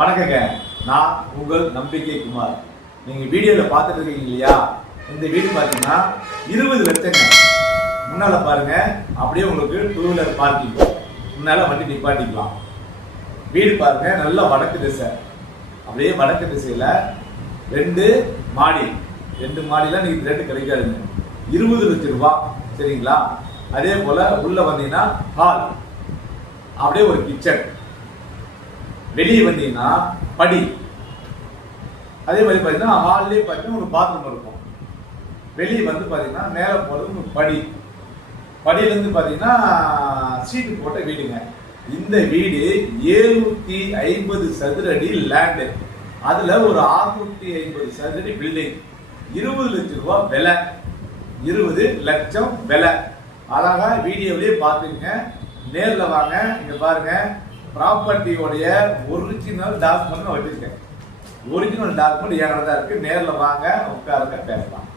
வணக்கங்க. நான் உங்கள் நம்பிக்கை குமார். நீங்க வீடியோல பார்த்துட்டு இருக்கீங்க இல்லையா? இந்த வீடு பார்த்தீங்கன்னா இருபது லட்சங்க. முன்னால பாருங்க. அப்படியே உங்களுக்கு டூ வீலர் பார்க்கிங் முன்னால வண்டி நிப்பாட்டிக்கலாம். வீடு பாருங்க. நல்ல வடக்கு திசை. அப்படியே வடக்கு திசையில ரெண்டு மாடி. ரெண்டு மாடிலாம் நீங்க ரெண்டு கிடைக்காதுங்க. இருபது லட்சம் ரூபா. சரிங்களா? அதே போல உள்ள வந்தீங்கன்னா ஹால் அப்படியே ஒரு கிச்சன் வெளியே வந்தீங்கன்னா படி. அதே மாதிரி பார்த்தீங்கன்னா ஹால்லேயே பார்த்தீங்கன்னா ஒரு பாத்ரூம் இருக்கும். வெளியே வந்து பார்த்தீங்கன்னா மேலே போகிறது ஒரு படி. படியிலேருந்து பார்த்தீங்கன்னா சீட்டு போட்ட வீடுங்க. இந்த வீடு ஏழ்நூத்தி ஐம்பது சதுர அடி லேண்டு அதில் ஒரு அறுநூத்தி ஐம்பது சதுரடி பில்டிங் இருபது லட்சம் ரூபா விலை. இருபது லட்சம் விலை. அழகாக வீடியோவிலேயே பார்த்துங்க நேரில் வாங்க. இங்கே பாருங்கள் ப்ராப்பர்ட்டியோடைய ஒரிஜினல் டாக்குமெண்ட் நான் வச்சிருக்கேன். ஒரிஜினல் டாக்குமெண்ட் என்கிட்ட தான் இருக்கு. நேரில் வாங்க உட்காருங்க பேசலாம்.